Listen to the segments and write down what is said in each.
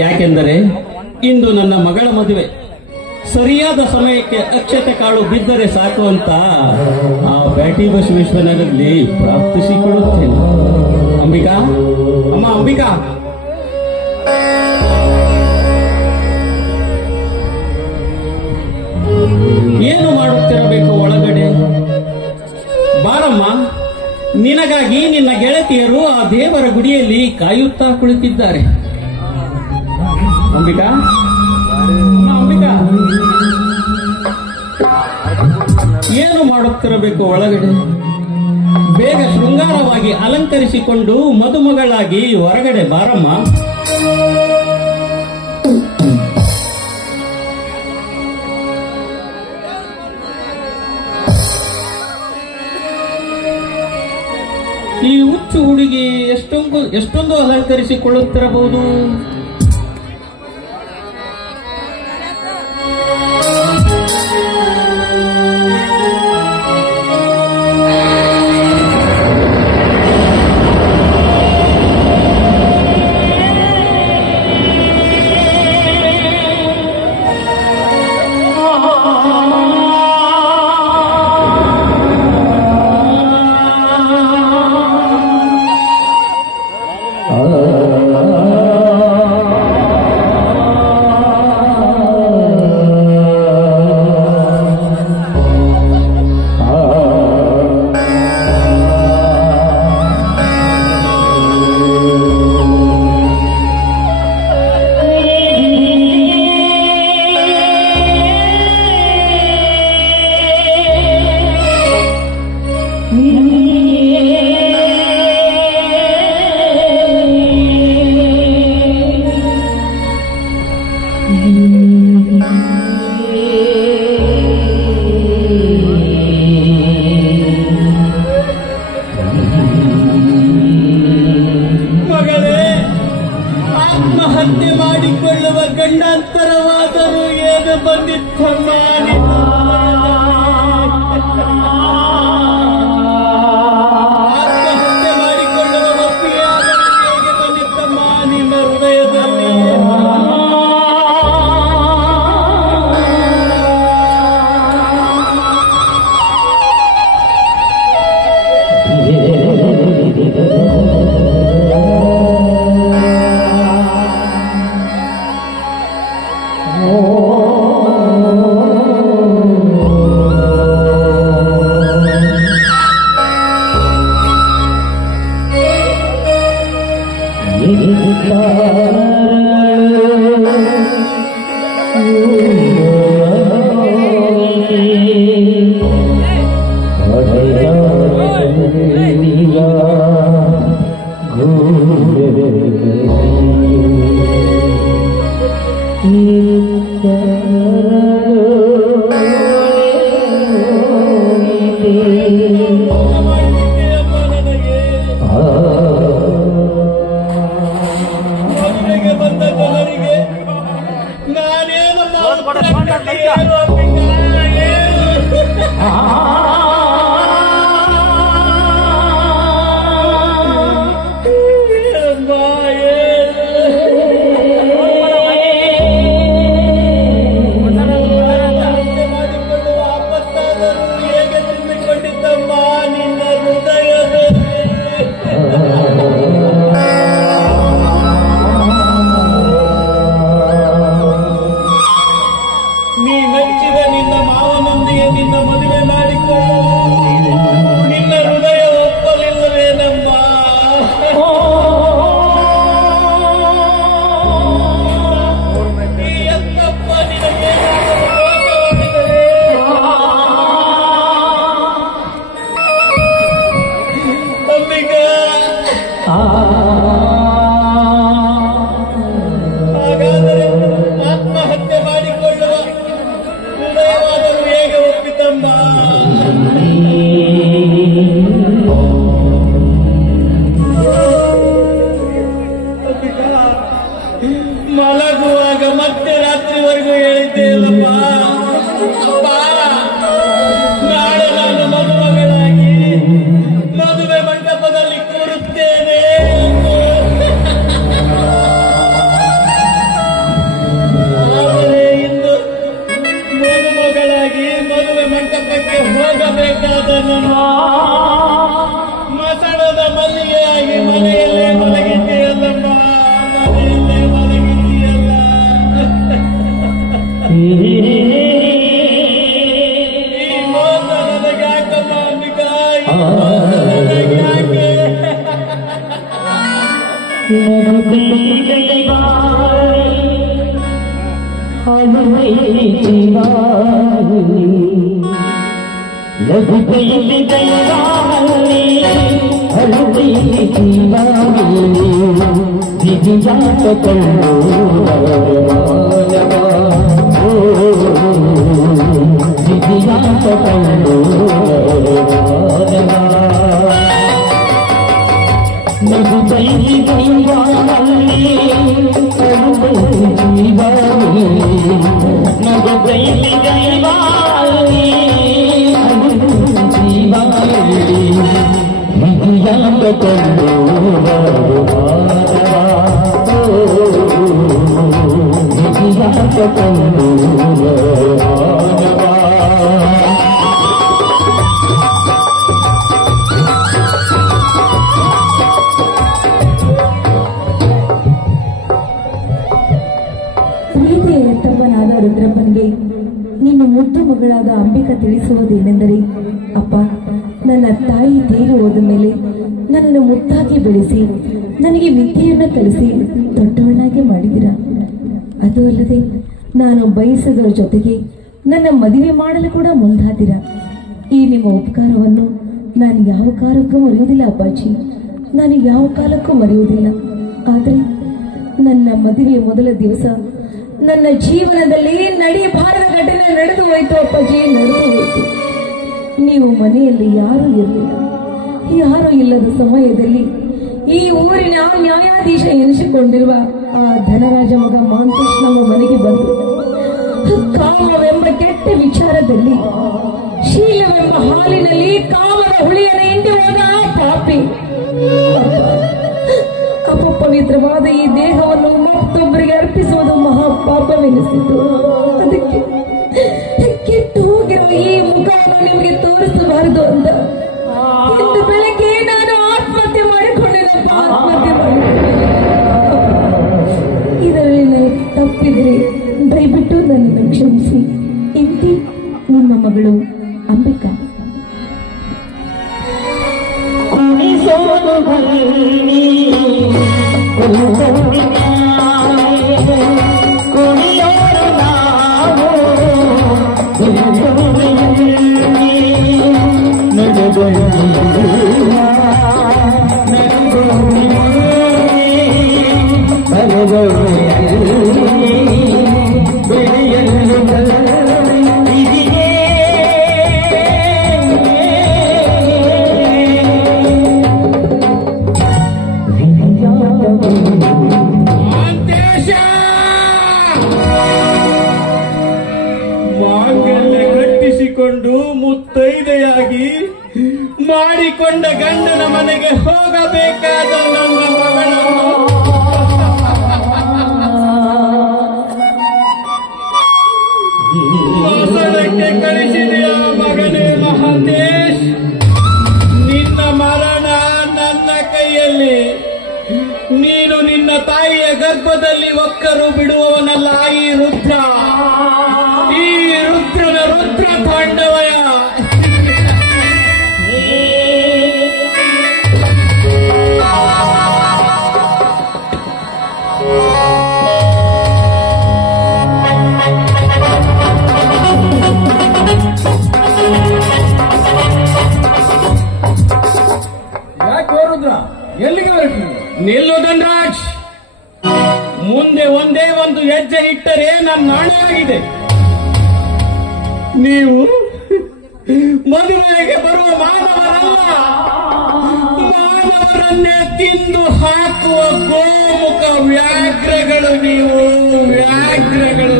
ಯಾಕೆಂದರೆ ಇಂದು ನನ್ನ ಮಗಳ ಮದುವೆ. ಸರಿಯಾದ ಸಮಯಕ್ಕೆ ಅಕ್ಷತೆ ಕಾಳು ಬಿದ್ದರೆ ಸಾಕು ಅಂತ ಆ ಬ್ಯಾಟಿ ಬಸವೇಶ್ವರನಲ್ಲಿ ಪ್ರಾರ್ಥಿಸಿಕೊಳ್ಳುತ್ತೇನೆ. ಅಂಬಿಕಾ, ಅಮ್ಮ ಅಂಬಿಕಾ, ಏನು ಮಾಡುತ್ತಿರಬೇಕು ಒಳಗಡೆ? ಬಾರಮ್ಮ, ನಿನಗಾಗಿ ನಿನ್ನ ಗೆಳತಿಯರು ಆ ದೇವರ ಗುಡಿಯಲ್ಲಿ ಕಾಯುತ್ತಾ ಕುಳಿತಿದ್ದಾರೆ. ಅಂಬಿಕಾ, ಅಂಬಿಕಾ, ಏನು ಮಾಡುತ್ತಿರಬೇಕು ಒಳಗಡೆ? ಬೇಗ ಶೃಂಗಾರವಾಗಿ ಅಲಂಕರಿಸಿಕೊಂಡು ಮದುಮಗಳಾಗಿ ಹೊರಗಡೆ ಬಾರಮ್ಮ. ಈ ಹುಚ್ಚು ಹುಡುಗಿ ಎಷ್ಟೊಂದು ಅಲಂಕರಿಸಿಕೊಳ್ಳುತ್ತಿರಬಹುದು. ಆತ್ಮಹತ್ಯೆ ಮಾಡಿಕೊಳ್ಳುವ ಗಂಡಾಂತರವಾದರೂ ಏನು ಬಂದಿತ್ತಮ್ಮ? ಆತ್ಮಹತ್ಯೆ ಮಾಡಿಕೊಳ್ಳುವ ಒಪ್ಪಿಗೆಯಾದರೂ ಹೇಗೆ ಬಂದಿತ್ತಮ್ಮ ನಿಮ್ಮ ಹೃದಯದಲ್ಲಿ? ಹಾಗಾದರೆ ಆತ್ಮಹತ್ಯೆ ಮಾಡಿಕೊಳ್ಳುವ ಹೃದಯವಾದರೂ ಹೇಗೆ ಒಪ್ಪಿತಮ್ಮ? ಮಲಗುವಾಗ ಮತ್ತೆ ರಾತ್ರಿವರೆಗೂ ಹೇಳಿದ್ದೇವಮ್ಮ, ನಾಳೆ ನಾನು ಮದುಮಗಳಾಗಿ ಮದುವೆ ಮಂಟಪದಲ್ಲಿ ಕೂರುತ್ತೇನೆ. ಲಘುಕೈಲಿ ದೈವಾವಲ್ಲಿ ಹರಳಿ ಜೀವಾವಲ್ಲಿ ವಿಧಿಯಾತ ಕಣ್ಣು ವಿಧಿಯಾತ ಕಣ್ಣು ಲಘುಕೈಲಿ ದೈವಾವಲ್ಲಿ ಹರಳಿ ಜೀವಾವಲ್ಲಿ ಲಘುಕೈಲಿ ದೈವಾವಲ್ಲಿ ವಿಧಿಯಾತ ಕಣ್ಣು ವಿಧಿಯಾತ ಕಣ್ಣು ಪ್ರೀತಿಯ ತಮ್ಮನಾದ ರುದ್ರಪ್ಪನಿಗೆ ನಿನ್ನ ಮುದ್ದು ಮಗಳಾದ ಅಂಬಿಕಾ ತಿಳಿಸುವುದೇನೆಂದರೆ, ಅಪ್ಪ, ನನ್ನ ತಾಯಿ ತೀರಿ ಹೋದ ಮೇಲೆ ನನ್ನನ್ನು ಮುದ್ದಾಗಿ ಬೆಳೆಸಿ ನನಗೆ ವಿದ್ಯೆಯನ್ನು ಕಲಿಸಿ ದೊಡ್ಡವಳಾಗಿ ಮಾಡಿದಿರ. ಅದು ಅಲ್ಲದೆ ನಾನು ಬಯಸಿದರ ಜೊತೆಗೆ ನನ್ನ ಮದುವೆ ಮಾಡಲು ಕೂಡ ಮುಂದಾದಿರ. ಈ ನಿಮ್ಮ ಉಪಕಾರವನ್ನು ನಾನು ಯಾವ ಕಾಲಕ್ಕೂ ಮರೆಯುವುದಿಲ್ಲ ಅಪ್ಪಾಜಿ, ನಾನು ಯಾವ ಕಾಲಕ್ಕೂ ಮರೆಯುವುದಿಲ್ಲ. ಆದರೆ ನನ್ನ ಮದುವೆಯ ಮೊದಲ ದಿವಸ ನನ್ನ ಜೀವನದಲ್ಲಿ ನಡೆಯಬಾರದ ಘಟನೆ ನಡೆದು ಹೋಯಿತು ಅಪ್ಪಾಜಿ, ನಡೆದು ಹೋಯಿತು. ನೀವು ಮನೆಯಲ್ಲಿ ಯಾರೂ ಇರಲಿಲ್ಲ. ಯಾರೂ ಇಲ್ಲದ ಸಮಯದಲ್ಲಿ ಈ ಊರಿನ ನ್ಯಾಯಾಧೀಶ ಎನಿಸಿಕೊಂಡಿರುವ ಆ ಧನರಾಜ ಮಗ ಮಾಂತೇಶ್ ನಮ್ಮ ಮನೆಗೆ ಬಂದು ಕಾಮವೆಂಬ ಕೆಟ್ಟ ವಿಚಾರದಲ್ಲಿ ಶೀಲವೆಂಬ ಹಾಲಿನಲ್ಲಿ ಕಾಮದ ಹುಳಿಯನ್ನು ಹಿಂಡಿ ಹೋದ ಪಾಪಿ. ಅಪವಿತ್ರವಾದ ಈ ದೇಹವನ್ನು ಮತ್ತೊಬ್ಬರಿಗೆ ಅರ್ಪಿಸುವುದು ಮಹಾಪಾಪವೆನಿಸಿತು. ಅದಕ್ಕೆ ಕೆಟ್ಟು ಹೋಗಿರುವ ಈ ಮುಖವನ್ನು ನಿಮಗೆ ತೋರಿಸಬಾರದು ಅಂತ ಇಂದು ಬೆಳಗ್ಗೆ ನಾನು ಆತ್ಮಹತ್ಯೆ ಮಾಡಿಕೊಂಡಿದ್ದೆ. ಇದರಲ್ಲಿ ನಾನು ತಪ್ಪಿದರೆ ದಯವಿಟ್ಟು ನನ್ನನ್ನು ಕ್ಷಮಿಸಿ. ಇಂತಿ ನಿಮ್ಮ ಮಗಳು ಅಂಬಿಕಾ. ಕಟ್ಟಿಸಿಕೊಂಡು ಮುತ್ತೈದೆಯಾಗಿ ಮಾಡಿಕೊಂಡ ಗಂಡನ ಮನೆಗೆ ಹೋಗಬೇಕಾದ ನನ್ನ ಮಗಳನ್ನು ಮಸಣಕ್ಕೆ ಕಳಿಸಿದೆಯ ಮಗನೇ ಮಹಾಂತೇಶ್. ನಿನ್ನ ಮರಣ ನನ್ನ ಕೈಯಲ್ಲಿ. ನೀನು ನಿನ್ನ ತಾಯಿಯ ಗರ್ಭದಲ್ಲಿ ಒಕ್ಕರು ಬಿಡುವವನಲ್ಲ ಈ ರುದ್ರ. ಈ ರುದ್ರನ ರುದ್ರ ತಾಂಡವಯ. ಯಾಕೆ ರುದ್ರ, ಎಲ್ಲಿಗೆ ಹೊರಟಿ? ನಿಲ್ಲು ಧನರಾಜ್. ಮುಂದೆ ಒಂದೇ ಒಂದು ಹೆಜ್ಜೆ ಇಟ್ಟರೆ ನನ್ನ ನಾಣೆಯಾಗಿದೆ. ನೀವು ಮದುವೆಗೆ ಬರುವ ಮಾನವರಲ್ಲ, ಮಾನವರನ್ನೇ ತಿಂದು ಹಾಕುವ ಗೋಮುಖ ವ್ಯಾಘ್ರಗಳು. ನೀವು ವ್ಯಾಘ್ರಗಳು.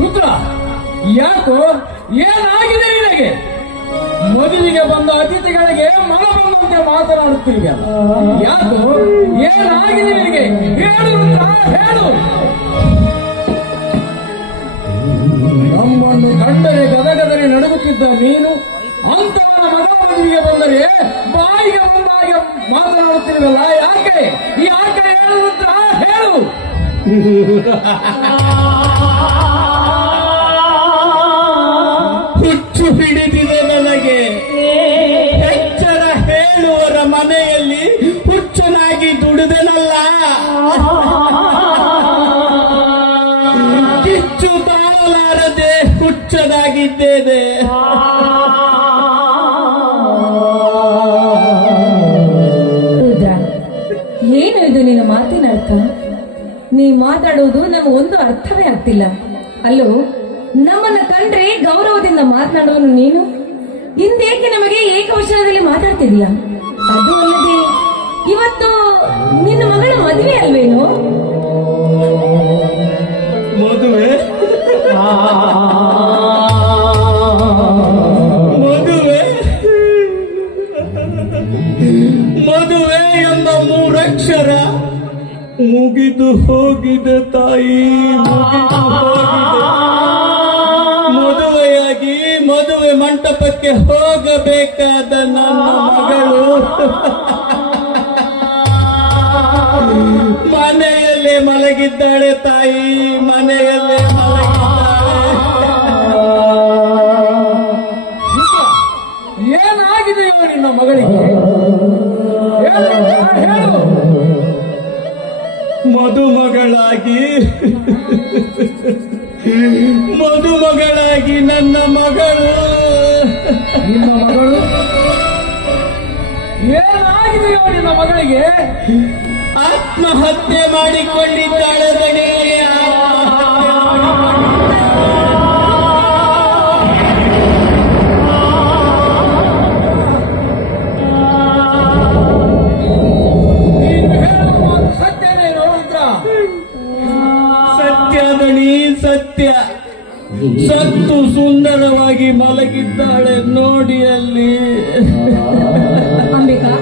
ರುದ್ರ, ಯಾಕೋ ಏನಾಗಿದೆ ನಿನಗೆ? ಮದುವೆಗೆ ಬಂದ ಅತಿಥಿಗಳಿಗೆ ಮನ ಬಂದಂತೆ ಮಾತನಾಡುತ್ತಿರುವೆ. ಯಾಕೋ ಏನಾಗಿದೆ ನಿನಗೆ? ಹೇಳು ರುದ್ರ, ಹೇಳು. ನಮ್ಮನ್ನು ಕಂಡರೆ ಗದಗದರೆ ನಡುಗುತ್ತಿದ್ದ ನೀನು ಅಂತವನ ಮಗಳ ಮದುವೆಗೆ ಬಂದರೆ ಬಾಯಿಗೆ ಬಂದಾಗ ಮಾತನಾಡುತ್ತಿರುವಲ್ಲ, ಯಾಕೆ? ಯಾಕೆ ಹೇಳು ರುದ್ರ, ಹೇಳು. ಹುಚ್ಚು ಹಿಡಿದಿದೆ ನನಗೆ. ಎಚ್ಚರ ಹೇಳುವರ ಮನೆಯಲ್ಲಿ ಹುಚ್ಚನಾಗಿ ದುಡಿದೆನಲ್ಲ. ಆಗಿದ್ದೇನೆ. ರುದ್ರ, ಏನು ಇದು ನಿನ್ನ ಮಾತಿನ ಅರ್ಥ? ನೀ ಮಾತಾಡೋದು ನಮಗೊಂದು ಅರ್ಥವೇ ಆಗ್ತಿಲ್ಲ. ಅಲ್ಲೋ, ನಮ್ಮನ್ನ ಕಂಡ್ರೆ ಗೌರವದಿಂದ ಮಾತನಾಡುವನು ನೀನು ಇಂದೇಕೆ ನಮಗೆ ಏಕವಚನದಲ್ಲಿ ಮಾತಾಡ್ತಿದೀಯ? ಅದು ಅಲ್ಲದೆ ಇವತ್ತು ನಿನ್ನ ಮಗಳ ಮದುವೆ ಅಲ್ವೇನು? ಮದುವೆ ಮದುವೆ ಮದುವೆ ಎಂಬ ಮೂರಕ್ಷರ ಮುಗಿದು ಹೋಗಿದೆ ತಾಯಿ, ಮುಗಿದು ಹೋಗಿದೆ. ಮದುವೆಯಾಗಿ ಮದುವೆ ಮಂಟಪಕ್ಕೆ ಹೋಗಬೇಕಾದ ನನ್ನ ಮಗಳು ಮನೆಯಲ್ಲೇ ಮಲಗಿದ್ದಾಳೆ ತಾಯಿ, ಮನೆಯಲ್ಲೇ ಏನಾಗಿದೆಯೋ ನಿನ್ನ ಮಗಳಿಗೆ? ಹೇಳು. ಮದುಮಗಳಾಗಿ ನನ್ನ ಮಗಳು. ನಿನ್ನ ಮಗಳು ಏನಾಗಿದೆಯೋ ನಿನ್ನ ಮಗಳಿಗೆ? ಆತ್ಮಹತ್ಯೆ ಮಾಡಿಕೊಂಡಿದ್ದಾಳೆ ದಣಿಯೇ. ಸತ್ಯನೇನೋ ರುದ್ರ? ಸತ್ಯ ದಣಿ, ಸತ್ಯ. ಸತ್ತು ಸುಂದರವಾಗಿ ಮಲಗಿದ್ದಾಳೆ ನೋಡಿ ಅಲ್ಲಿ. ಅಂಬಿಕಾ,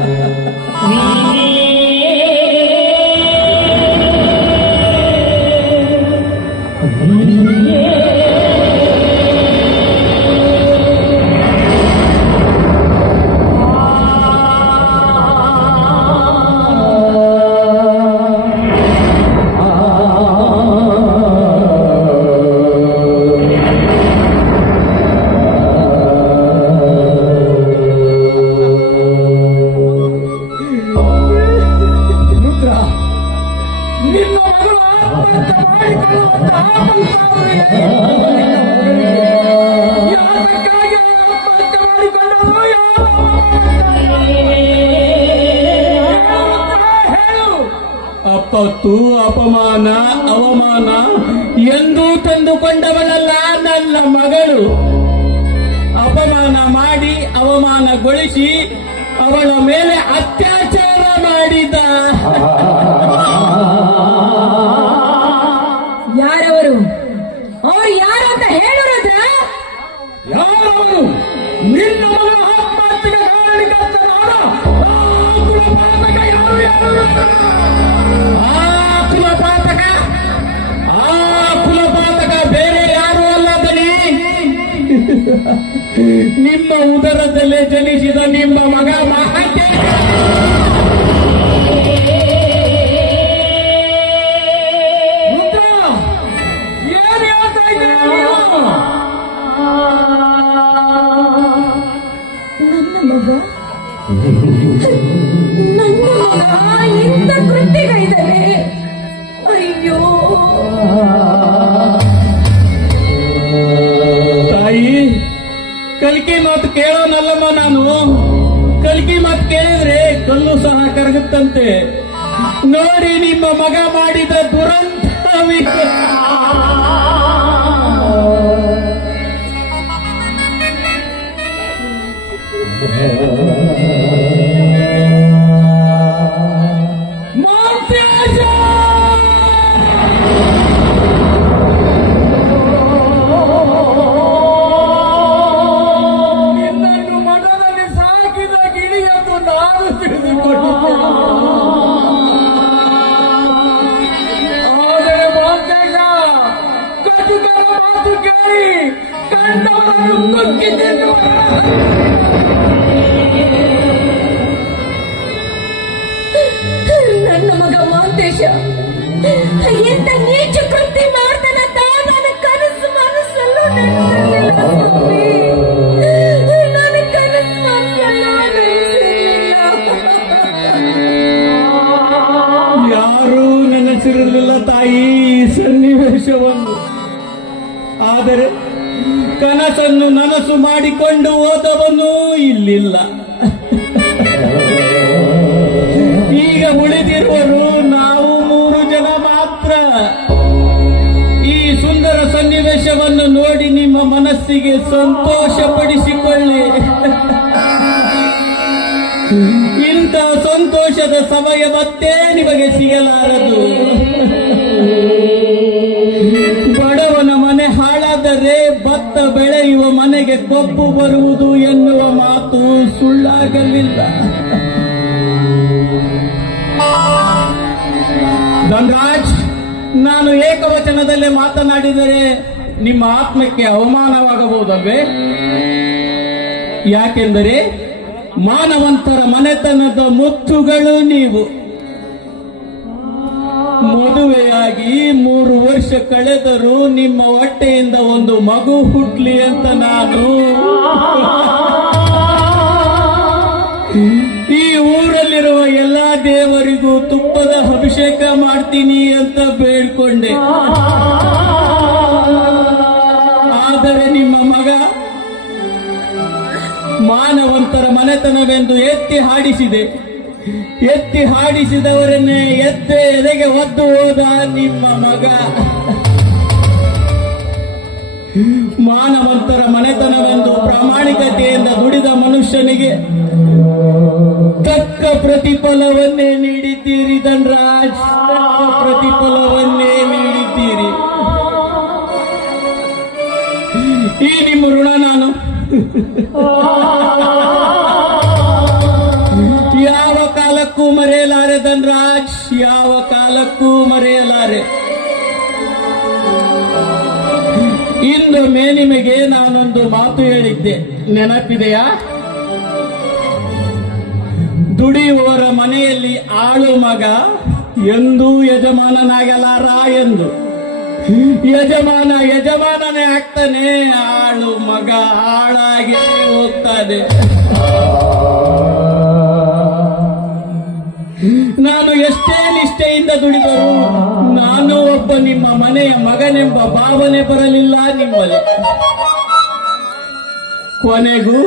ನಿನ್ನ ಮಗಳು ಆತ್ಮಹತ್ಯೆ ಮಾಡಿಕೊಳ್ಳುವಂತ ಯಾತಕ್ಕಾಗಿ ಆತ್ಮಹತ್ಯೆ ಮಾಡಿಕೊಂಡರು? ಹೇಳು. ಅಪ್ಪತ್ತು, ಅಪಮಾನ, ಅವಮಾನ ಎಂದೂ ತಂದುಕೊಂಡವಳಲ್ಲ ನನ್ನ ಮಗಳು. ಅಪಮಾನ ಮಾಡಿ ಅವಮಾನಗೊಳಿಸಿ ಅವಳ ಮೇಲೆ ಅತ್ಯಾಚಾರ ಮಾಡಿದ. ಯಾರವರು? ಅವರು ಯಾರು ಅಂತ ಹೇಳು ರುದ್ರ. ಯಾರವರು? ನಿನ್ನ ಮಗಳ ಆತ್ಮಹತ್ಯೆಗೆ ಕಾರಣಕರ್ತನಾದ ಕುಲಪಾತಕ ಯಾರು? ಕುಲಪಾತಕ ಬೇರೆ ಯಾರು ಅಲ್ಲ ಬನ್ನಿ, ನಿಮ್ಮ ಉದರದಲ್ಲೇ ಜನಿಸಿದ ನಿಮ್ಮ ಮಗ ಮಹಾಂತೇಶ. ಏನು ಹೇಳ್ತಾ ಇದ್ದೀರಾ? ನನ್ನ ಮಗ ಇಂಥ ಕೃತ್ಯಗಳಿದ್ದಾನೆ. ಅಯ್ಯೋ ತಾಯಿ, ಕಲ್ಕಿ ಮಾತು ಕೇಳೋನಲ್ಲಮ್ಮ ನಾನು. ಕಲ್ಕಿ ಮಾತು ಕೇಳಿದ್ರೆ ಕಲ್ಲು ಸಹ ಕರಗುತ್ತಂತೆ. ನೋಡಿ ನಿಮ್ಮ ಮಗ ಮಾಡಿದ ದುರಂತ. ನಿನ್ನನ್ನು ಮಠದಲ್ಲಿ ಸಾಕಿದ ಗಿಳಿಯಂದು ನಾನು ತಿಳಿದುಕೊಂಡಿದ್ದೆ. ಆದರೆ ಮಾಂತೇಶ ಕಟುಕರ ಮಾತು ಕೇಳಿ ಕಂಡವರನ್ನು ಕುಕ್ಕಿದ್ದೇನು. ನನ್ನ ಮಗ ಮಾಂತೇಶ ಎಂತ ನೀಚ ಕೃತ್ಯ ಮಾಡ್ತಾನಂತ ನನ್ನ ಕನಸು ಮನಸ್ಸಲ್ಲೂ ನೆನೆಸಿರ್ಲಿಲ್ಲ ಸ್ವಾಮಿ. ನನ್ನ ಕನಸು ಮನಸ್ಸಲ್ಲೂ ನೆನೆಸಿರ್ಲಿಲ್ಲ. ಯಾರೂ ನೆನೆಸಿರಲಿಲ್ಲ ತಾಯಿ ಈ ಸನ್ನಿವೇಶವನ್ನು. ಆದರೆ ಕನಸನ್ನು ನನಸು ಮಾಡಿಕೊಂಡು ಹೋದವನು ಇಲ್ಲಿಲ್ಲ. ಈಗ ಉಳಿದಿರುವರು ನಾವು 3 ಜನ ಮಾತ್ರ. ಈ ಸುಂದರ ಸನ್ನಿವೇಶವನ್ನು ನೋಡಿ ನಿಮ್ಮ ಮನಸ್ಸಿಗೆ ಸಂತೋಷಪಡಿಸಿಕೊಳ್ಳಿ. ಇಂಥ ಸಂತೋಷದ ಸಮಯ ಮತ್ತೆ ನಿಮಗೆ ಸಿಗಲಾರದು. ಬಡವನ ಮನೆ ಹಾಳಾದರೆ ಭತ್ತ ಬೆಳೆಯುವ ಮನೆಗೆ ಕೊಬ್ಬು ಬರುವುದು ಎನ್ನುವ ಮಾತು ಸುಳ್ಳಾಗಲಿಲ್ಲ. ಧನರಾಜ್, ನಾನು ಏಕವಚನದಲ್ಲೇ ಮಾತನಾಡಿದರೆ ನಿಮ್ಮ ಆತ್ಮಕ್ಕೆ ಅವಮಾನವಾಗಬಹುದಲ್ವೇ? ಯಾಕೆಂದರೆ ಮಾನವಂತರ ಮನೆತನದ ಮುತ್ತುಗಳು ನೀವು. ಮದುವೆಯಾಗಿ 3 ವರ್ಷ ಕಳೆದರೂ ನಿಮ್ಮ ಹೊಟ್ಟೆಯಿಂದ ಒಂದು ಮಗು ಹುಟ್ಲಿ ಅಂತ ನಾನು ಈ ಊರಲ್ಲಿರುವ ಎಲ್ಲಾ ದೇವರಿಗೂ ತುಪ್ಪದ ಅಭಿಷೇಕ ಮಾಡ್ತೀನಿ ಅಂತ ಬೇಡ್ಕೊಂಡೆ. ಆದರೆ ನಿಮ್ಮ ಮಗ ಮಾನವಂತರ ಮನೆತನವೆಂದು ಎತ್ತಿ ಹಾಡಿಸಿದೆ. ಎತ್ತಿ ಹಾಡಿಸಿದವರನ್ನೇ ಎದೆಗೆ ಒದ್ದು ಹೋದ ನಿಮ್ಮ ಮಗ. ಮಾನವಂತರ ಮನೆತನವೆಂದು ಪ್ರಾಮಾಣಿಕತೆಯಿಂದ ದುಡಿದ ಮನುಷ್ಯನಿಗೆ ತಕ್ಕ ಪ್ರತಿಫಲವನ್ನೇ ನೀಡಿದ್ದೀರಿ ಧನರಾಜ್, ತಕ್ಕ ಪ್ರತಿಫಲವನ್ನೇ ನೀಡಿದ್ದೀರಿ. ಈ ನಿಮ್ಮ ಋಣ ನಾನು ಯಾವ ಕಾಲಕ್ಕೂ ಮರೆಯಲಾರೆ ಧನರಾಜ್, ಯಾವ ಕಾಲಕ್ಕೂ ಮರೆಯಲಾರೆ. ಇಂದೊಮ್ಮೆ ನಿಮಗೆ ನಾನೊಂದು ಮಾತು ಹೇಳಿದ್ದೆ, ನೆನಪಿದೆಯಾ? ದುಡಿಯುವವರ ಮನೆಯಲ್ಲಿ ಆಳು ಮಗ ಎಂದೂ ಯಜಮಾನನಾಗಲಾರ ಎಂದು. ಯಜಮಾನನೇ ಆಗ್ತಾನೆ, ಆಳು ಮಗ ಆಳಾಗಿ ಹೋಗ್ತಾನೆ. ನಾನು ಎಷ್ಟೇ ನಿಷ್ಠೆಯಿಂದ ದುಡಿದರೂ ನಾನು ಒಬ್ಬ ನಿಮ್ಮ ಮನೆಯ ಮಗನೆಂಬ ಭಾವನೆ ಬರಲಿಲ್ಲ ನಿಮ್ಮಲ್ಲಿ. ಕೊನೆಗೂ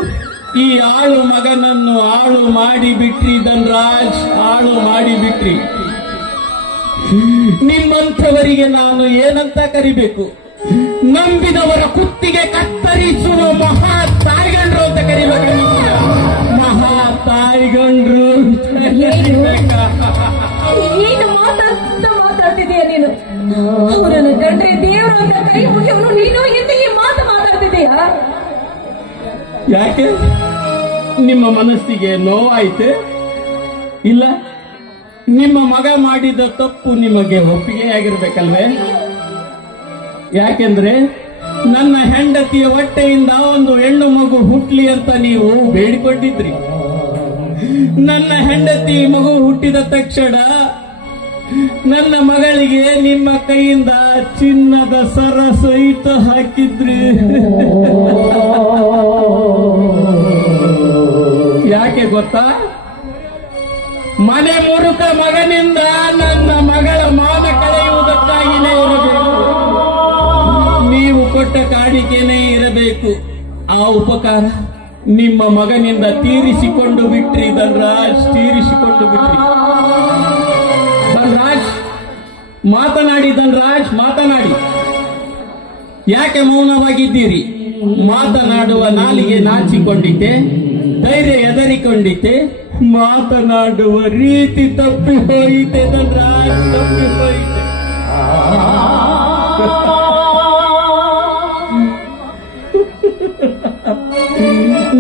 ಈ ಆಳು ಮಗನನ್ನು ಆಳು ಮಾಡಿಬಿಟ್ರಿ ಧನರಾಜ್, ಆಳು ಮಾಡಿಬಿಟ್ರಿ. ನಿಮ್ಮಂಥವರಿಗೆ ನಾನು ಏನಂತ ಕರಿಬೇಕು? ನಂಬಿದವರ ಕುತ್ತಿಗೆ ಕತ್ತರಿಸುವ ಮಹಾ ತಾಯಿಗಂಡ್ರು ಅಂತ ಕರಿಬೇಕ? ಮಹಾ ತಾಯಿಗಂಡ್ರು ಏನು ಮಾತಾಡ್ತಿದೀಯ ನೀನು? ಅವರನ್ನು ಕಂಡ್ರೆ ದೇವರು ಅಂತ ಕೈ ಮುಗಿಯವನು ನೀನು ಎಂದು ಈ ಮಾತು ಮಾತಾಡ್ತಿದೀಯಾ? ಯಾಕೆ ನಿಮ್ಮ ಮನಸ್ಸಿಗೆ ನೋವಾಯ್ತೆ? ಇಲ್ಲ, ನಿಮ್ಮ ಮಗ ಮಾಡಿದ ತಪ್ಪು ನಿಮಗೆ ಒಪ್ಪಿಗೆಯಾಗಿರ್ಬೇಕಲ್ವೇ? ಯಾಕೆಂದ್ರೆ ನನ್ನ ಹೆಂಡತಿಯ ಹೊಟ್ಟೆಯಿಂದ ಒಂದು ಹೆಣ್ಣು ಮಗು ಹುಟ್ಲಿ ಅಂತ ನೀವು ಬೇಡಿಕೊಂಡಿದ್ರಿ. ನನ್ನ ಹೆಂಡತಿ ಮಗು ಹುಟ್ಟಿದ ತಕ್ಷಣ ನನ್ನ ಮಗಳಿಗೆ ನಿಮ್ಮ ಕೈಯಿಂದ ಚಿನ್ನದ ಸರ ಸಹಿತ ಹಾಕಿದ್ರಿ. ಯಾಕೆ ಗೊತ್ತಾ? ಮನೆ ಮುರುಕ ಮಗನಿಂದ ನನ್ನ ಮಗಳ ಮಾನ ಕಳೆಯುವುದಕ್ಕಾಗಿಯೇ ಇರಬೇಕು. ನೀವು ಕೊಟ್ಟ ಕಾಣಿಕೆನೇ ಇರಬೇಕು. ಆ ಉಪಕಾರ ನಿಮ್ಮ ಮಗನಿಂದ ತೀರಿಸಿಕೊಂಡು ಬಿಟ್ರಿ ಧನರಾಜ್, ತೀರಿಸಿಕೊಂಡು ಬಿಟ್ರಿ. ಧನರಾಜ್ ಮಾತನಾಡಿ, ಧನರಾಜ್ ಮಾತನಾಡಿ. ಯಾಕೆ ಮೌನವಾಗಿದ್ದೀರಿ? ಮಾತನಾಡುವ ನಾಲಿಗೆ ನಾಚಿಕೊಂಡಿದ್ದೆ, ಧೈರ್ಯ ಎದರಿಕೊಂಡಿದ್ದೆ, ಮಾತನಾಡುವ ರೀತಿ ತಪ್ಪಿ ಹೋಯಿತೆ ಧನರಾಜ್, ತಪ್ಪಿ ಹೋಯಿತೆ.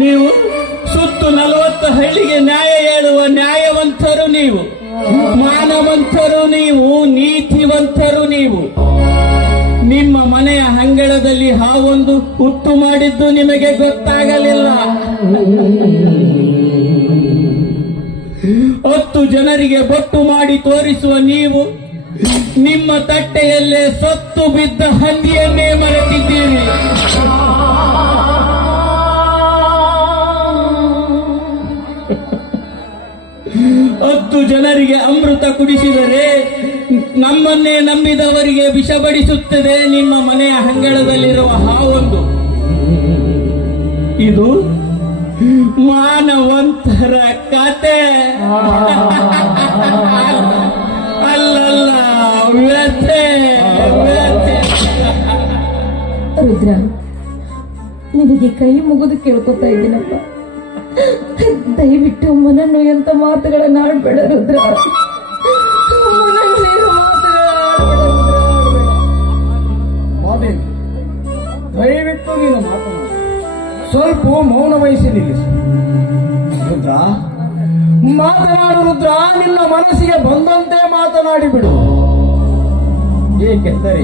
ನೀವು ಸುತ್ತು 40 ಹಳ್ಳಿಗೆ ನ್ಯಾಯ ಹೇಳುವ ನ್ಯಾಯವಂತರು ನೀವು, ಮಾನವಂತರು ನೀವು, ನೀತಿವಂತರು ನೀವು. ನಿಮ್ಮ ಮನೆಯ ಅಂಗಳದಲ್ಲಿ ಹಾವೊಂದು ಹುಟ್ಟು ಮಾಡಿದ್ದು ನಿಮಗೆ ಗೊತ್ತಾಗಲಿಲ್ಲ. 10 ಜನರಿಗೆ ಬೊಟ್ಟು ಮಾಡಿ ತೋರಿಸುವ ನೀವು ನಿಮ್ಮ ತಟ್ಟೆಯಲ್ಲೇ ಸತ್ತು ಬಿದ್ದ ಹಂದಿಯನ್ನೇ ಮರೆತಿದ್ದೀರಿ. ಹತ್ತು ಜನರಿಗೆ ಅಮೃತ ಕುಡಿಸಿದರೆ ನಮ್ಮನ್ನೇ ನಂಬಿದವರಿಗೆ ವಿಷ ಬಡಿಸುತ್ತದೆ ನಿಮ್ಮ ಮನೆಯ ಅಂಗಳದಲ್ಲಿರುವ ಹಾವೊಂದು. ಇದು ಮಾನವಂತರ ಕತೆ ಅಲ್ಲಲ್ಲ, ವ್ಯಥೆ ವ್ಯಥೆ. ರುದ್ರ, ನಿನಗೆ ಕೈ ಮುಗಿದು ಕೇಳ್ಕೊತಾ ಇದ್ದೀನಪ್ಪ, ದಯವಿಟ್ಟು ಮನನ್ನು ಎಂತ ಮಾತುಗಳನ್ನ ಆಡ್ಬೇಡ ರುದ್ರ. ದಯವಿಟ್ಟು ನೀನು ಮಾತನಾಡು, ಸ್ವಲ್ಪ ಮೌನ ವಹಿಸಿ ನಿಲ್ಲಿಸು. ರುದ್ರ, ಮಾತನಾಡು ರುದ್ರ, ನಿನ್ನ ಮನಸ್ಸಿಗೆ ಬಂದಂತೆ ಮಾತನಾಡಿ ಬಿಡು. ಏಕೆಂದರೆ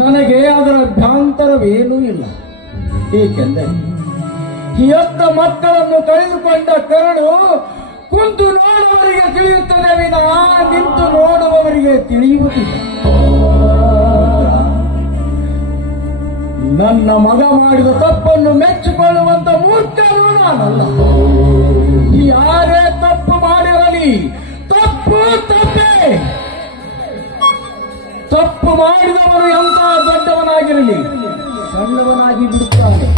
ನನಗೆ ಅದರ ಅಭ್ಯಂತರವೇನೂ ಇಲ್ಲ. ಏಕೆಂದರೆ ಎತ್ತ ಮಕ್ಕಳನ್ನು ಕಳೆದುಕೊಂಡ ಕರುಳು ಕುಂತು ನೋಡುವವರಿಗೆ ತಿಳಿಯುತ್ತದೆ ವಿನಃ ನಿಂತು ನೋಡುವವರಿಗೆ ತಿಳಿಯುವುದಿಲ್ಲ. ನನ್ನ ಮಗ ಮಾಡಿದ ತಪ್ಪನ್ನು ಮೆಚ್ಚಿಕೊಳ್ಳುವಂತ ಮೂರ್ಖನು ನಾನಲ್ಲ. ಯಾರೇ ತಪ್ಪು ಮಾಡಿರಲಿ, ತಪ್ಪು ತಪ್ಪೇ. ತಪ್ಪು ಮಾಡಿದವನು ಎಂತ ದೊಡ್ಡವನಾಗಿರಲಿ ಸಣ್ಣವನಾಗಿ ಬಿಡುತ್ತಾನೆ.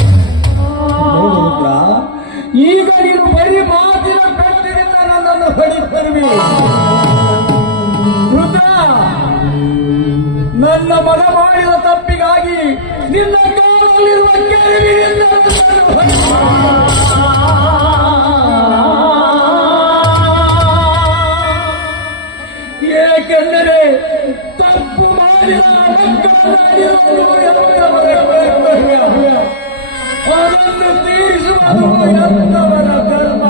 ನೋಡುವುದ್ರ, ಈಗ ನೀನು ಬರೀ ಮಾತಿನ ಕಟ್ಟಿನಿಂದ ನನ್ನನ್ನು ಹೊಡಿತರುವೆ. ರುದ್ರ, ನನ್ನ ಮಗ ಮಾಡಿದ ತಪ್ಪಿಗಾಗಿ ನಿನ್ನ ಕಾಲಲ್ಲಿರುವ ಕೆರವಿನಿಂದ ನನ್ನನ್ನು ಏಕೆಂದರೆ ತಪ್ಪು ಮಾಡಿದ ಅದನ್ನು ತೀರಿಸುವುದು ಎಂತವರ ಧರ್ಮ.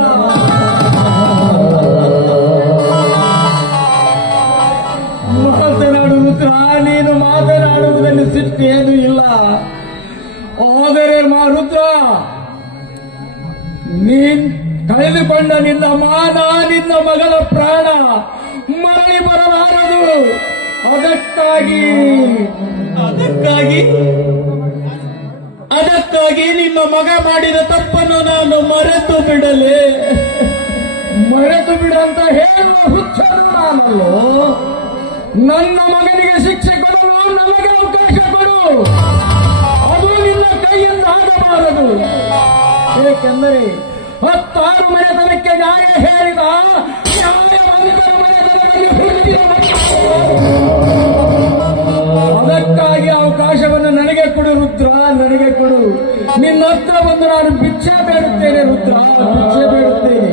ಮಾತನಾಡು ರುದ್ರ, ನೀನು ಮಾತನಾಡುವುದನ್ನು ಸಿಟ್ಟೇನು ಇಲ್ಲ. ಆದರೆ ರುದ್ರ, ನೀನ್ ಕಳೆದುಕೊಂಡ ನಿನ್ನ ಮಾನ, ನಿನ್ನ ಮಗಳ ಪ್ರಾಣ ಮರಳಿ ಬರಲಾರದು. ಅದಕ್ಕಾಗಿ ನಿಮ್ಮ ಮಗ ಮಾಡಿದ ತಪ್ಪನ್ನು ನಾನು ಮರೆತು ಬಿಡಲೇ? ಮರೆತು ಬಿಡಂತ ಹೇಳುವ ಹುಚ್ಚನು ನಾನಲ್ಲೋ. ನನ್ನ ಮಗನಿಗೆ ಶಿಕ್ಷೆ ಕೊಡಲು ನನಗೆ ಅವಕಾಶ ಕೊಡು. ಅದು ನಿನ್ನ ಕೈಯಿಂದ ಆಗಬಾರದು. ಏಕೆಂದರೆ 16 ಮನೆತನಕ್ಕೆ ನ್ಯಾಯ ಹೇಳಿದ ನ್ಯಾಯವಂತರ ಮನೆತನದಲ್ಲಿ ಹುಟ್ಟಿದ ಅದಕ್ಕಾಗಿ ಅವಕಾಶವನ್ನು ನನಗೆ ಕೊಡು ರುದ್ರ, ನನಗೆ ಕೊಡು. ನಿನ್ನ ಹತ್ರ ಬಂದು ನಾನು ಭಿಕ್ಷೆ ಬೇಡುತ್ತೇನೆ ರುದ್ರ, ಭಿಕ್ಷೆ ಬೇಡುತ್ತೇನೆ.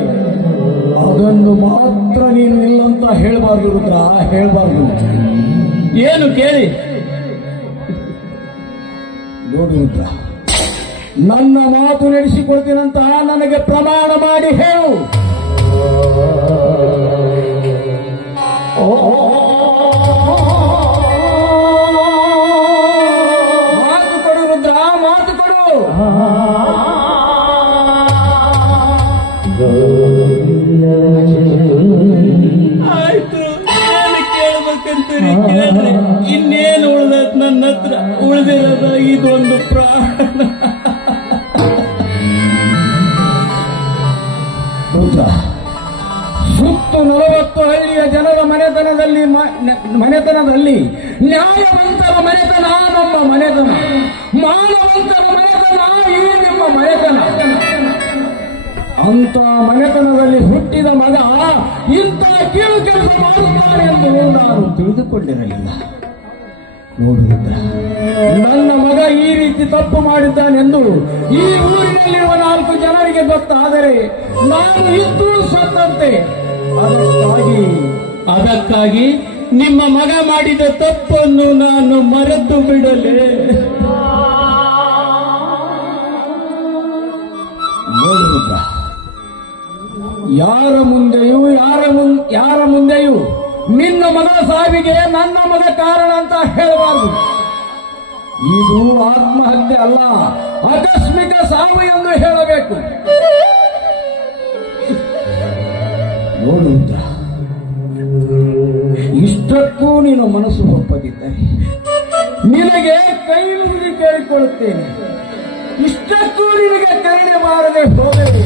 ಅದನ್ನು ಮಾತ್ರ ನೀನು ಇಲ್ಲಂತ ಹೇಳಬಾರ್ದು ರುದ್ರ, ಹೇಳಬಾರ್ದು. ಏನು ಕೇಳಿ? ನೋಡು ರುದ್ರ, ನನ್ನ ಮಾತು ನಡೆಸಿಕೊಡ್ತೀನಂತ ನನಗೆ ಪ್ರಮಾಣ ಮಾಡಿ ಹೇಳು. ಮಾತು ಕೊಡು ರುದ್ರ, ಮಾತು ಕೊಡು. ಆಯ್ತು, ಏನು ಕೇಳ್ಬೇಕಂತೀರಿ ಕೇಳ್ರಿ. ಇನ್ನೇನು ಉಳ್ದತ್ ನನ್ನ ಹತ್ರ? ಉಳಿದಿರೋದ ಇದೊಂದು ಪ್ರಾಣ. ಸುತ್ತು 40 ಹಳ್ಳಿಯ ಜನರ ಮನೆತನದಲ್ಲಿ ನ್ಯಾಯವಂತರ ಮನೆತನ ನಮ್ಮ ಮನೆತನ, ಮಾನವಂತರ ಮನೆತನ ಈ ನಿಮ್ಮ ಮನೆತನ. ಅಂತ ಮನೆತನದಲ್ಲಿ ಹುಟ್ಟಿದ ಮಗ ಇಂಥ ಕೀಳು ಕೆಲಸ ಮಾಡುತ್ತಾನೆ ಎಂದು ನಾನು ತಿಳಿದುಕೊಂಡಿರಲಿಲ್ಲ. ನೋಡುವುದ್ರ, ನನ್ನ ಮಗ ಈ ರೀತಿ ತಪ್ಪು ಮಾಡಿದ್ದಾನೆಂದು ಈ ಊರಿನಲ್ಲಿರುವ 4 ಜನರಿಗೆ ಗೊತ್ತಾದರೆ ನಾನು ಇದ್ದು ಸತ್ತಂತೆ. ಅದಕ್ಕಾಗಿ ನಿಮ್ಮ ಮಗ ಮಾಡಿದ ತಪ್ಪನ್ನು ನಾನು ಮರೆತು ಬಿಡಲೇ? ನೋಡುವುದ್ರ, ಯಾರ ಮುಂದೆಯೂ ನಿನ್ನ ಮಗಳ ಸಾವಿಗೆ ನನ್ನ ಮಗ ಕಾರಣ ಅಂತ ಹೇಳಬಾರದು. ಇದು ಆತ್ಮಹತ್ಯೆ ಅಲ್ಲ, ಆಕಸ್ಮಿಕ ಸಾವು ಎಂದು ಹೇಳಬೇಕು. ನೋಡುವುದ, ಇಷ್ಟಕ್ಕೂ ನೀನು ಮನಸ್ಸು ಒಪ್ಪದಿದ್ದರೆ ನಿನಗೆ ಕೈ ಮುಗಿದು ಕೇಳಿಕೊಳ್ಳುತ್ತೇನೆ. ಇಷ್ಟಕ್ಕೂ ನಿನಗೆ ಕರುಣೆ ಮಾಡದೆ ಹೋದರೆ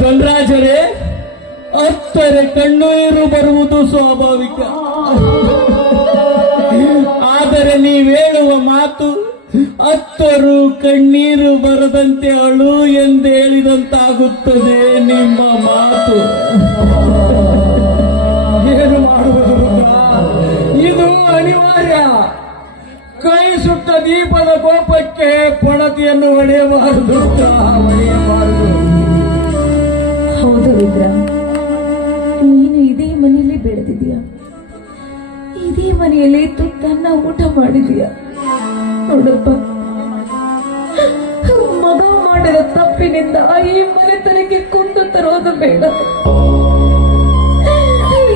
ಧನರಾಜರೇ, ಕಣ್ಣೀರು ಬರುವುದು ಸ್ವಾಭಾವಿಕ. ಆದರೆ ನೀವೇಳುವ ಮಾತು ಅತ್ತರು ಕಣ್ಣೀರು ಬರದಂತೆ ಅಳು ಎಂದು ಹೇಳಿದಂತಾಗುತ್ತದೆ ನಿಮ್ಮ ಮಾತು. ಏನು ಮಾಡುವುದು ರುದ್ರ? ಇದು ಅನಿವಾರ್ಯ. ಕೈ ಸುಟ್ಟ ದೀಪದ ಕೋಪಕ್ಕೆ ಪಣತಿಯನ್ನು ಹೊಡೆಯಬಾರದು, ಹೊಡೆಯಬಾರದು. ಹೌದು ರುದ್ರ, ನೀನು ಇದೇ ಮನೆಯಲ್ಲಿ ಬೆಳೆದಿದೀಯ, ಇದೇ ಮನೆಯಲ್ಲಿ ತುತ್ತನ್ನ ಊಟ ಮಾಡಿದೀಯ. ನೋಡಪ್ಪ, ಮಗ ಮಾಡಿದ ತಪ್ಪಿನಿಂದ ಈ ಮನೆತನಕ್ಕೆ ಕುಂದು ತರೋದು ಬೇಡ.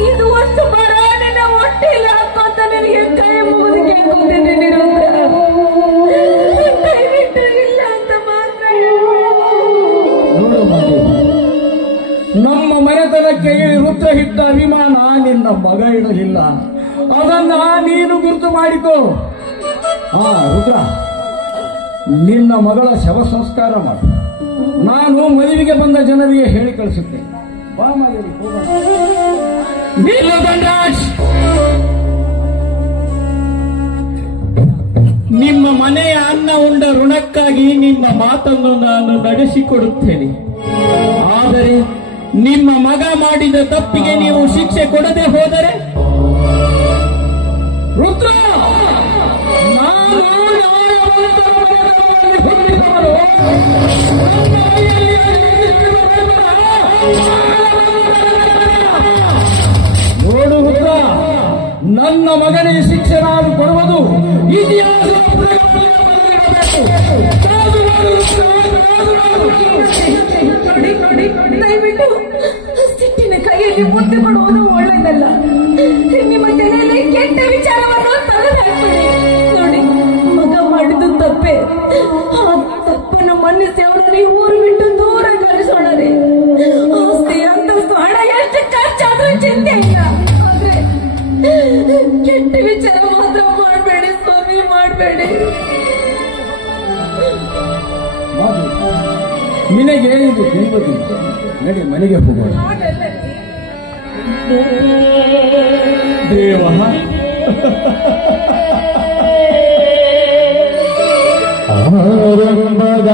ಇದು ಒಂದು ಬರ ನಿನ್ನ ಹೊಟ್ಟೆಯಲ್ಲಿ ಹಾಕೋತ ನನಗೆ ಕೈ ಮುಗಿದು ಕೇಳ್ಕೊಂಡಿದ್ದೀನಿ ರುದ್ರ. ದಯವಿಟ್ಟು ಇಲ್ಲ ಅಂತ ಮಾತ್ರ ನೋಡು ಮಗು, ನಮ್ಮ ಮನೆತನಕ್ಕೆ ಈ ರುದ್ರ ಹಿಟ್ಟ ಅಭಿಮಾನ ನಿನ್ನ ಮಗ ಇಡಲಿಲ್ಲ. ಅದನ್ನ ನೀನು ಗುರುತು ಮಾಡಿಕೋ. ರುದ್ರ, ನಿನ್ನ ಮಗಳ ಶವ ಸಂಸ್ಕಾರ ಮಾಡು. ನಾನು ಮದುವೆಗೆ ಬಂದ ಜನರಿಗೆ ಹೇಳಿ ಕಳಿಸುತ್ತೇನೆ. ಬಾ ಮಾದೇವಿ, ನಿಮ್ಮ ಮನೆಯ ಅನ್ನ ಉಂಡ ಋಣಕ್ಕಾಗಿ ನಿಮ್ಮ ಮಾತನ್ನು ನಾನು ನಡೆಸಿಕೊಡುತ್ತೇನೆ. ಆದರೆ ನಿಮ್ಮ ಮಗ ಮಾಡಿದ ತಪ್ಪಿಗೆ ನೀವು ಶಿಕ್ಷೆ ಕೊಡದೆ ಹೋದರೆ ರುದ್ರ, ನಾನು ನೋಡು ರುದ್ರ, ನನ್ನ ಮಗನಿಗೆ ಶಿಕ್ಷೆ ನಾನು ಕೊಡುವುದು ಇತಿಹಾಸ. ದಯವಿಟ್ಟು ಸಿಟ್ಟಿನ ಕೈಯಲ್ಲಿ ಮುದ್ದೆ ಕೊಡುವುದು ಒಳ್ಳೆಯದಲ್ಲ. ನಿಮ್ಮ ತಲೆಯಲ್ಲಿ ಕೆಟ್ಟ ವಿಚಾರವನ್ನು ತೆಗೆದುಹಾಕಿ. ನೋಡಿ, ಮಗ ಮಾಡಿದ್ದು ತಪ್ಪೆ. ಆ ತಪ್ಪನ್ನು ಮನ್ನಿಸಿ ಅವರನ್ನು ಊರು ಬಿಟ್ಟು ದೂರ ಕಳಿಸೋಣರಿ. ಆಸ್ತಿ ಅಂತಸ್ತು ಹಣ ಎಷ್ಟು ಖರ್ಚಾದ್ರೂ ಚಿಂತೆ ಇಲ್ಲ. ಆದ್ರೆ ಕೆಟ್ಟ ವಿಚಾರ ಮಾತ್ರ ಮಾಡಬೇಡಿ ಸ್ವಾಮಿ, ಮಾಡಬೇಡಿ. ನಿನಗೆ ಇದು ತಿಳಿಯುವುದಿಲ್ಲ. ನಡಿ, ಮನೆಗೆ ಹೋಗೋಣ. ದೇವ, ಆರಂಭದ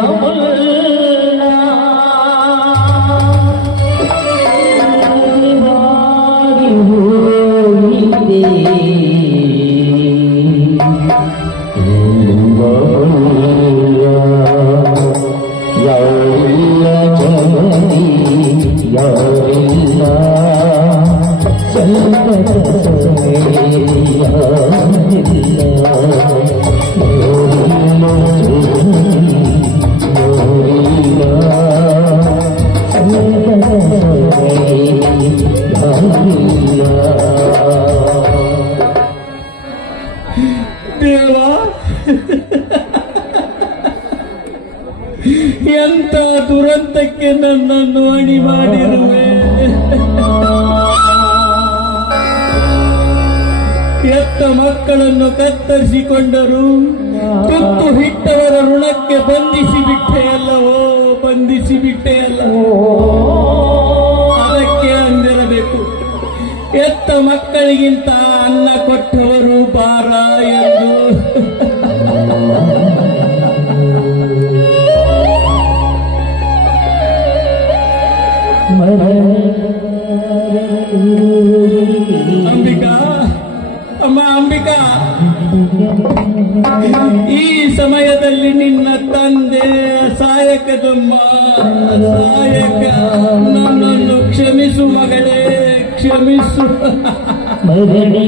ಎಂತ ದುರಂತಕ್ಕೆ ನನ್ನನ್ನು ಅಣಿ ಮಾಡಿರುವೆ. ಎತ್ತ ಮಕ್ಕಳನ್ನು ಕತ್ತರಿಸಿಕೊಂಡರು, ತುತ್ತು ಹಿಟ್ಟವರ ಋಣಕ್ಕೆ ಬಂಧಿಸಿ ಬಿಟ್ಟೆಯಲ್ಲವೋ, ಬಂಧಿಸಿ ಬಿಟ್ಟೆಯಲ್ಲವೋ. ಅದಕ್ಕೆ ಅಂದಿರಬೇಕು, ಎತ್ತ ಮಕ್ಕಳಿಗಿಂತ ಅನ್ನ ಕೊಟ್ಟವರು ಭಾರ ಎಂದು. ಅಂಬಿಕಾ, ಅಮ್ಮ ಅಂಬಿಕಾ, ಈ ಸಮಯದಲ್ಲಿ ನಿನ್ನ ತಂದೆ ಸಾಯಕದಮ್ಮ, ಸಾಯಕ. ನನ್ನನ್ನು ಕ್ಷಮಿಸು ಮಗಳೇ, ಕ್ಷಮಿಸು. ಮರಳಿ